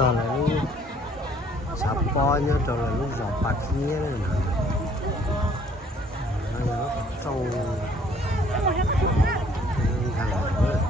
giờ là lúc sắp po nhá rồi là lúc gió bạc kia này nè nó trâu thằng nữa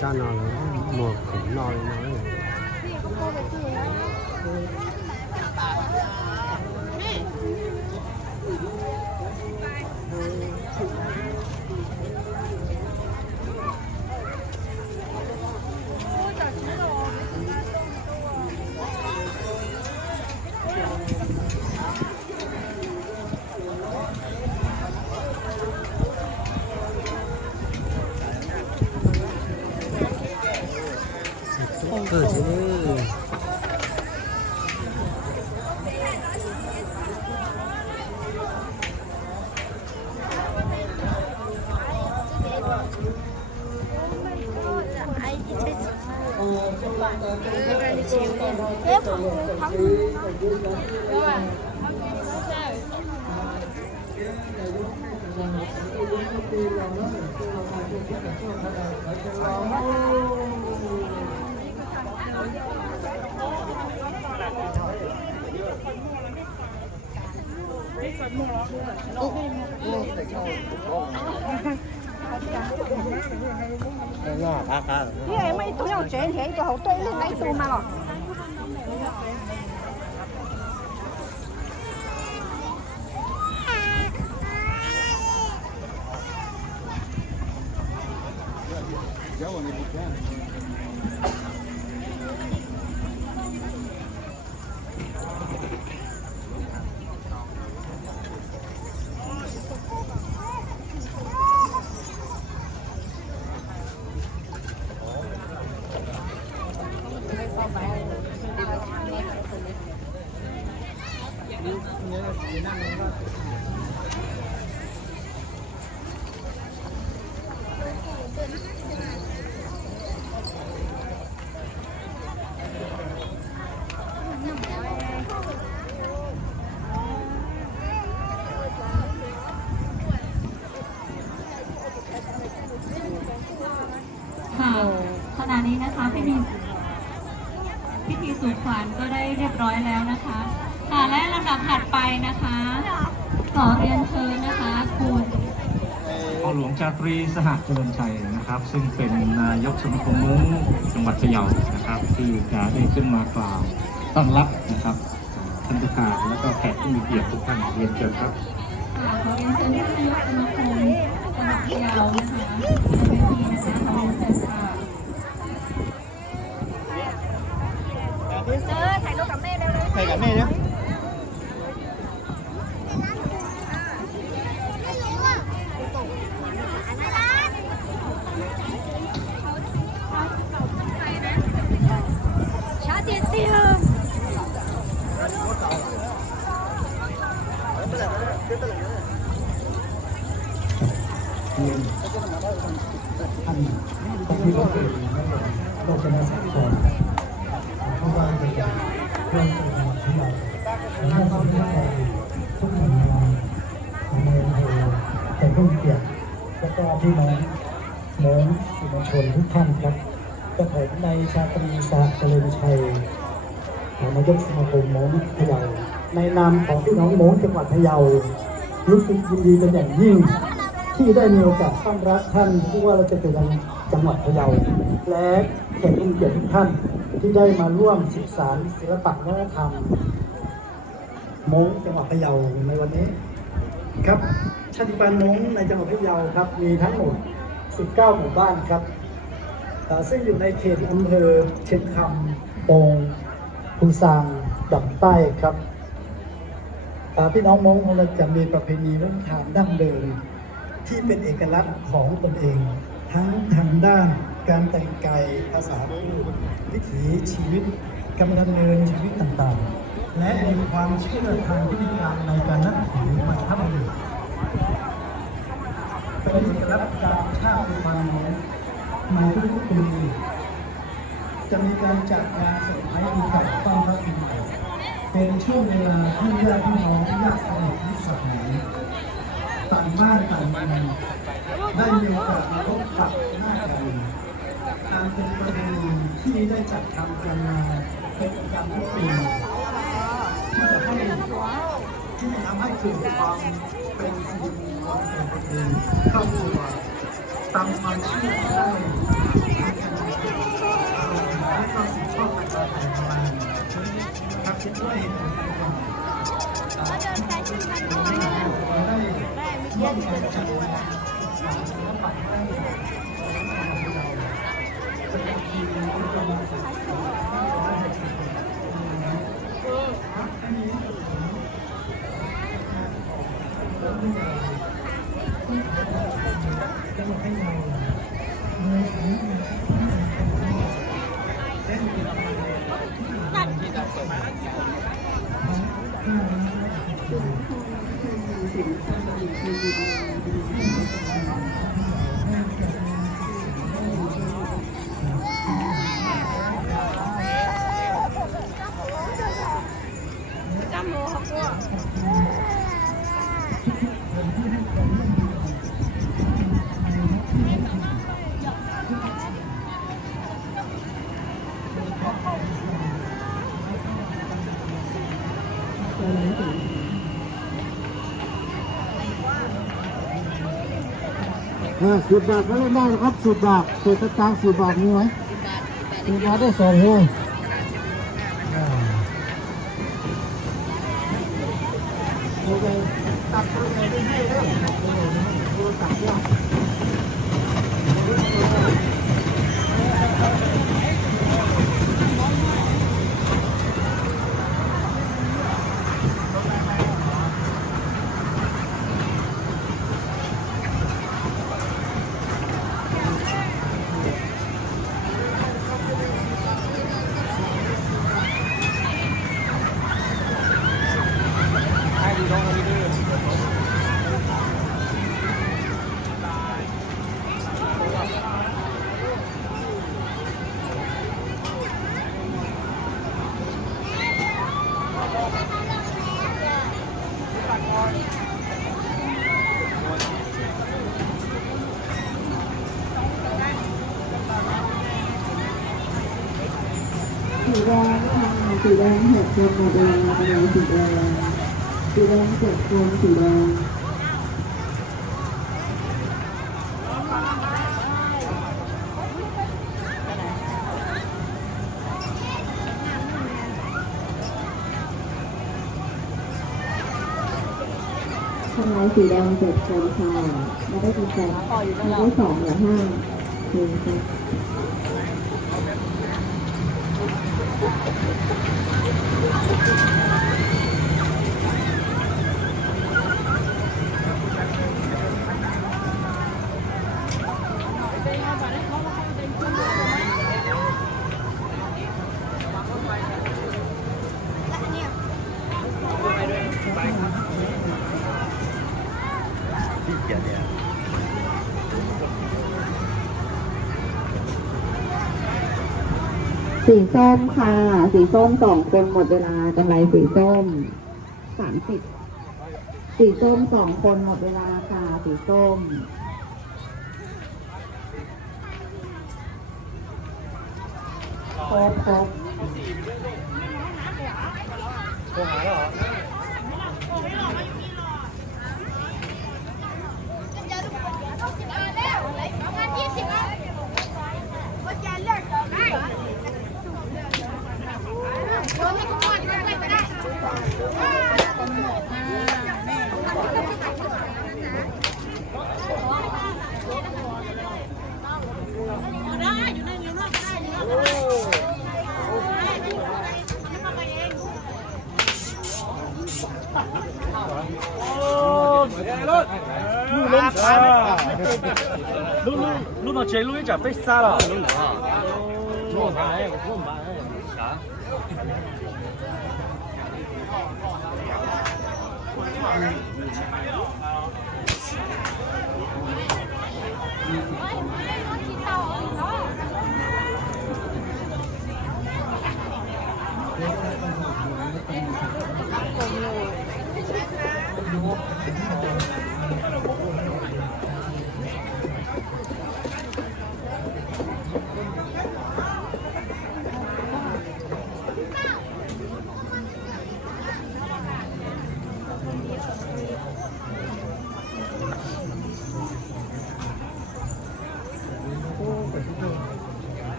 sao nào mùa cũng nói cơ chứ因为咪都有整起就好多呢，喺度嘛咯。ขณะนี้นะคะพิธีสู่ขวัญก็ได้เรียบร้อยแล้วนะคะค่ะและลำดับถัดไปนะคะขอเรียนเชิญนะคะคุณพ่อหลวงชาตรีสหเจริญชัยนะครับซึ่งเป็นนายกสมาคมมุ้งจังหวัดพะเยานะครับที่จะได้ขึ้นมากล่าวต้อนรับนะครับท่านประธานและก็แขกผู้มีเกียรติทุกท่านเรียนเชิญครับขอเรียนเชิญท่านนายกสมาคมจังหวัดพะเยานะคะเวทีนะคะขอเรียนเชิญค่ะถ่ายรูปกับแม่เร็วเลย thầy cả mẹ nhé trả tiền tiêuที่เราเป็นเราจะมาสร้างก่อนเพราะว่าจะเป็นเรื่องของเราที่เราสร้างก่อนทุกหน่วยงานในอำเภอแต่ผู้เกียรติและก็พี่น้องสื่อมวลชนทุกท่านครับกระผมนายชาตรีสหเจริญชัยนายกสมาคมม้งพะเยาในนามของพี่น้องม้งจังหวัดพะเยารู้สึกยินดีเป็นอย่างยิ่งที่ได้มีโอกาสต้อนรับท่านผู้ว่าราชการจังหวัดพะเยาและแขกผู้เกียรติทุกท่านที่ได้มาร่วมศึกษาศิลปะวัฒนธรรมม้งจังหวัดพะเยาในวันนี้ครับชาติพันธุ์ม้งในจังหวัดพะเยาครับมีทั้งหมด19หมู่บ้านครับซึ่งอยู่ในเขตอำเภอเชียงคำโป่งภูซางดับใต้ครับพี่น้องม้งของเราจะมีประเพณีวัฒนธรรมดั้งเดิม ที่เป็นเอกลักษณ์ของตนเอง ทั้งทางด้านการแต่งกายภาษาพูดวิถีชีวิตการดำเนินชีวิตต่างๆ และมีความเชื่อทางพิธีกรรมในการนับถือบรรพบุรุษเป็นเอกลักษณ์ประจำชาติพันธุ์ในทุกๆปีจะมีการจัดงานเสริมพระปีเก่าต้อนรับปีใหม่เป็นช่วงเวลาที่ญาติพี่น้องญาติสนิทมิตรสหายต่างบ้านต่างเมืองได้มีโอกาสมาพบปะหน้ากันตามเป็นประเพณีที่ได้จัดทำกันมาเป็นประจำทุกปีที่จะให้ที่ทำให้เกิดความเป็นสิริมงคลแก่ตัวเองครอบครัวตามความเชื่อที่ได้และก็สืบทอดกันมาแต่โบราณครับคิดว่าเหตุผลนี้เราได้ร่วมกันจัดงานศิลปะให้เป็นทีมที่กำลังศึกษา10 บาทก็เล่นได้นะครับ10 บาทเศษตังค์10 บาทมีไหม10 บาทได้2หัวโอเคตัดตัวไหนได้ให้แล้วตัดยากสีแดงค่ะสีแดง6 คนหมดเลยอะไรสีแดง7 คนสีแดงทำไมสีแดง7 คนค่ะไม่ได้กี่คนไม่ได้2 หรือ 5คือค่ะสีส้มค่ะสีส้ม2 คนหมดเวลากำไรสีส้ม30สีส้ม2 คนหมดเวลาค่ะสีส้มครบโอ้ยรถ录到这录一阵被杀了。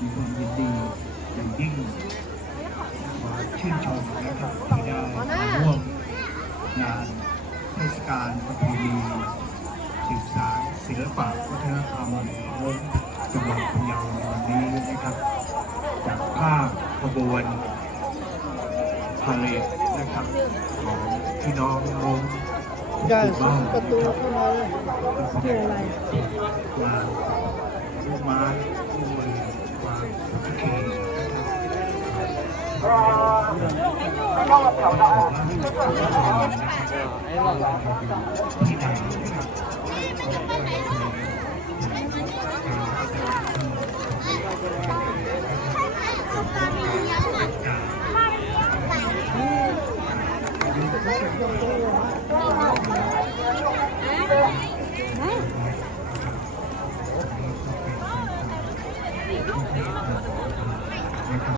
มีความยินดีอย่างยิ่งขอชื่นชมนะครับที่ได้มาร่วมงานเทศกาลประเพณีสืบสานศิลปะวัฒนธรรมของจังหวัดพะเยาในวันนี้นะครับจากภาพขบวนพาเหรดนะครับของพี่น้องน้องประตูเข้ามาเลยคืออะไรงานลูกไม้ลูกมือวางพิธีที่ไหน